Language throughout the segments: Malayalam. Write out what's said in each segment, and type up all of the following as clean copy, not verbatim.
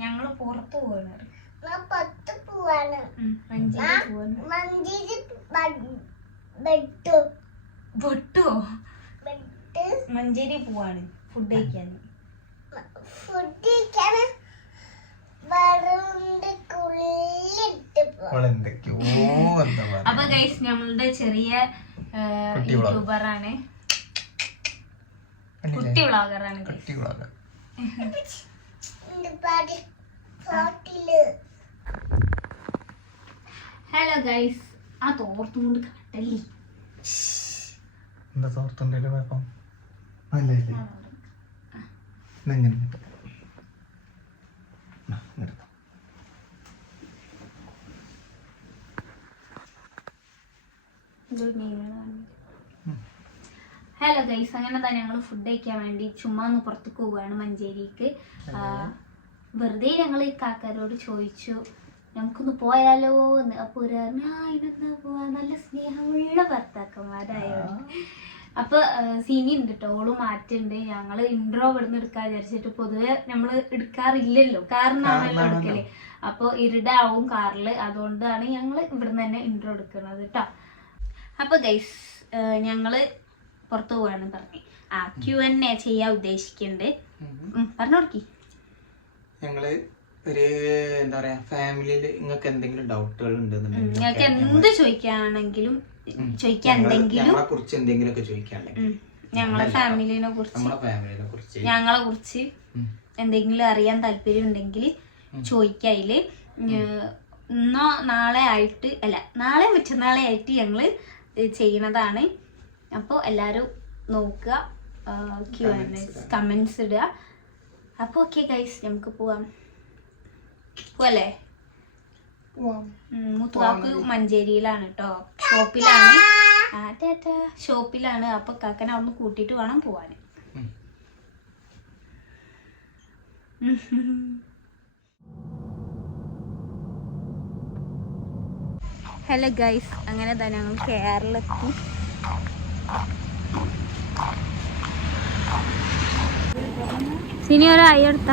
ഞങ്ങള് പുറത്ത് പോവാണ്. മഞ്ചേരി പോവാണ് ഫുഡ് കഴിക്കാൻ. അപ്പൊ ഗൈസ് നമ്മളുടെ ചെറിയ യൂട്യൂബറാണ്, കുട്ടി വ്ളോഗറാണ്. ഹലോ ഗൈസ്, ആ തോർത്തും കൊണ്ട് കാട്ടല്ലേ. എന്താ തോർത്തുണ്ടല്ലോ കുഴപ്പം? ഹലോ ഗൈസ്, അങ്ങനെ തന്നെ ഞങ്ങൾ ഫുഡ് കഴിക്കാൻ വേണ്ടി ചുമ്മാ ഒന്ന് പുറത്തേക്ക് പോവുകയാണ് മഞ്ചേരിക്ക്. വെറുതെ ഞങ്ങൾ ഈ കാക്കാരോട് ചോദിച്ചു നമുക്കൊന്ന് പോയാലോ എന്ന്. അപ്പൊ ഇതിനെന്താ പോവാ, നല്ല സ്നേഹമുള്ള ഭർത്താക്കന്മാരായോണ്ട്. അപ്പൊ സീനി ഉണ്ട് കേട്ടോ, ഓള് മാറ്റുണ്ട്. ഞങ്ങള് ഇൻട്രോ ഇവിടുന്ന് എടുക്കാൻ വിചാരിച്ചിട്ട് പൊതുവെ നമ്മള് എടുക്കാറില്ലല്ലോ, കാറിനാണല്ലോ എടുക്കല്. അപ്പൊ ഇരുടാവും കാറില്, അതുകൊണ്ടാണ് ഞങ്ങള് ഇവിടുന്ന് തന്നെ ഇൻട്രോ എടുക്കുന്നത് കേട്ടോ. അപ്പൊ ഗൈസ് ഞങ്ങള് പുറത്തു പോവാന്ന് പറഞ്ഞു. Q&A ചെയ്യാൻ ഉദ്ദേശിക്കുന്നുണ്ട്. പറഞ്ഞു കൊടുക്കി. ഞങ്ങള് ഒരു എന്താ പറയാ, ഫാമിലിയില് നിങ്ങൾക്ക് എന്തെങ്കിലും ഡൗട്ടുകൾ ഉണ്ടെന്നുണ്ടെങ്കിൽ നിങ്ങൾക്ക് എന്ത് ചോദിക്കാണെങ്കിലും കുറിച്ച് എന്തെങ്കിലുമൊക്കെ ചോദിക്കാനുണ്ടെങ്കിൽ ഞങ്ങളെ ഫാമിലിനെ കുറിച്ച് ഞങ്ങളെ കുറിച്ച് എന്തെങ്കിലും അറിയാൻ താല്പര്യം ഉണ്ടെങ്കിൽ ചോദിക്കയില്. ഇന്നോ നാളെ ആയിട്ട് അല്ല, നാളെ മറ്റന്നാളെ ആയിട്ട് ഞങ്ങള് ചെയ്യുന്നതാണ്. അപ്പോൾ എല്ലാവരും നോക്കുക, കമന്റ്സ് ഇടുക. അപ്പോൾ ഓക്കെ ഗൈസ്, നമുക്ക് പോവല്ലേ? മുത്തുകാക്ക് മഞ്ചേരിയിലാണ് കേട്ടോ, ഷോപ്പിലാണ്. അപ്പൊ കാക്കനെ അവിടുന്ന് കൂട്ടിട്ട് വേണം പോവാന്. ഹലോ ഗൈസ്, അങ്ങനെ തന്നെ ഞങ്ങൾ കേരളത്തിൽ സിനി ഒരു ആയി എടുത്ത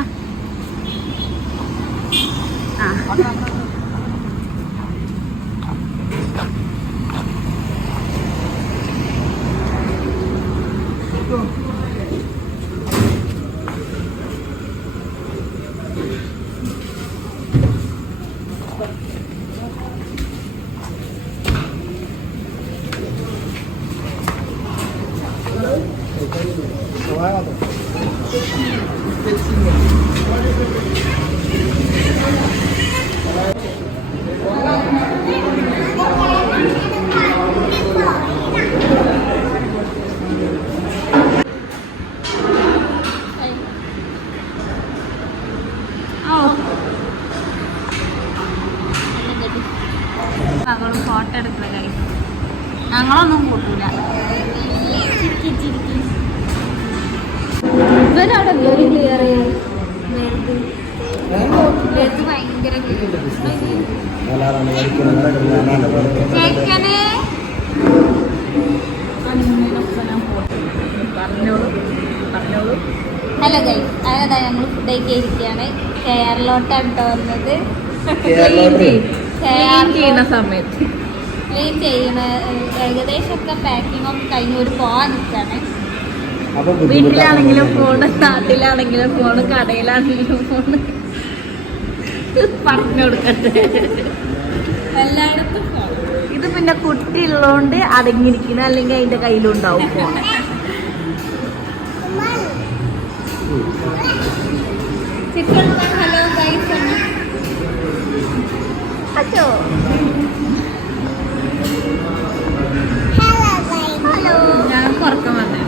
ഫോട്ടോ എടുക്കുക ഗൈസ്. ഞങ്ങളൊന്നും കൂട്ടൂല. ഇവരവിടെ ക്ലിയർ ഭയങ്കര ഹലോ ഗൈസ്, അതാ ഞങ്ങൾ ഫുഡ് കഴിക്കാൻ ഇരിക്കുകയാണ്. കേരളോട്ടാണ് കേട്ടോ വന്നത്. സമയത്ത് ക്ലീൻ ചെയ്യണ ഏകദേശം ഒക്കെ പാക്കിംഗ് ഒക്കെ കഴിഞ്ഞ് ഒരു പോവാൻ നിൽക്കാണ്. വീട്ടിലാണെങ്കിലും ഫോണ്, നാട്ടിലാണെങ്കിലും ഫോണ്, കടയിലാണെങ്കിലും ഫോണ്. പറഞ്ഞു കൊടുക്കട്ടെ, എല്ലായിടത്തും ഫോൺ. ഇത് പിന്നെ കുട്ടി ഉള്ളതുകൊണ്ട് അടങ്ങിയിരിക്കണം, അല്ലെങ്കിൽ അതിന്റെ കയ്യിലുണ്ടാവും ഫോൺ. ഹലോ ഗൈസ്, അച്ചോ ഹലോ, ഞാൻ കുറക്കം വന്നേ.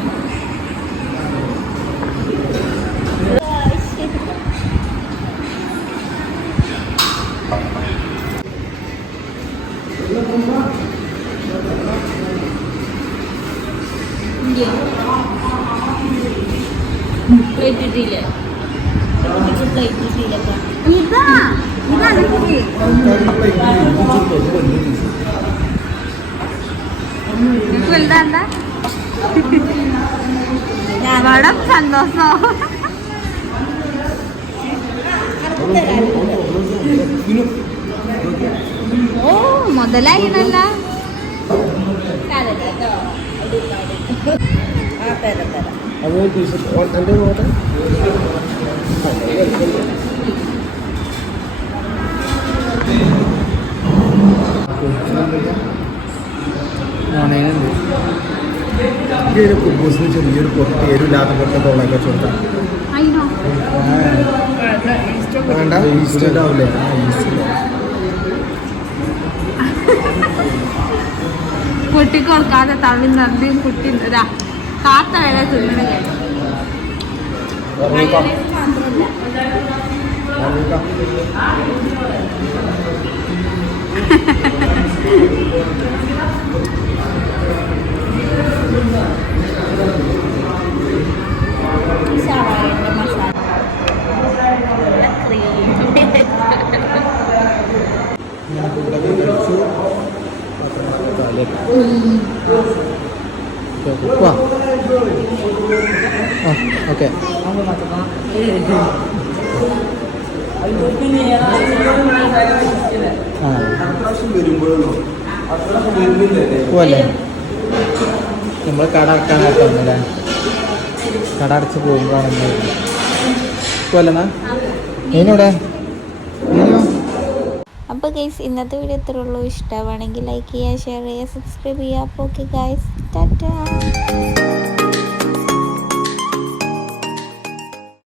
വളരെ സന്തോഷം. ഓ മുതലായിനല്ല കുബൂസിന് ചെറിയൊരു പൊട്ടി എരില്ലാത്ത പൊട്ട തോളൊക്കെ ചോദിക്കാം അതിനോ വേണ്ട ഈസ്റ്റ് ഉണ്ടാവില്ലേ ആ ഈസ്റ്റ് കുട്ടി കൊടുക്കാതെ തള്ളി നന്ദിയും കുട്ടി ഇതാ കാത്ത വരെ തിന്നണ കേട്ടോ ഓക്കെ പോവല്ലേ നമ്മൾ കട അടക്കാൻ നോക്കുന്നല്ലേ കട അടച്ച് പോകുമ്പോഴാണ് പോവല്ലെന്നാ ഏനോടെ അപ്പോൾ ഗൈസ് ഇന്നത്തെ വീഡിയോ ഇത്രേ ഉള്ളൂ. ഇഷ്ടമാണെങ്കിൽ ലൈക്ക് ചെയ്യുക, ഷെയർ ചെയ്യുക, സബ്സ്ക്രൈബ് ചെയ്യുക. അപ്പോൾ ഓക്കെ ഗൈസ്, ടാറ്റാ.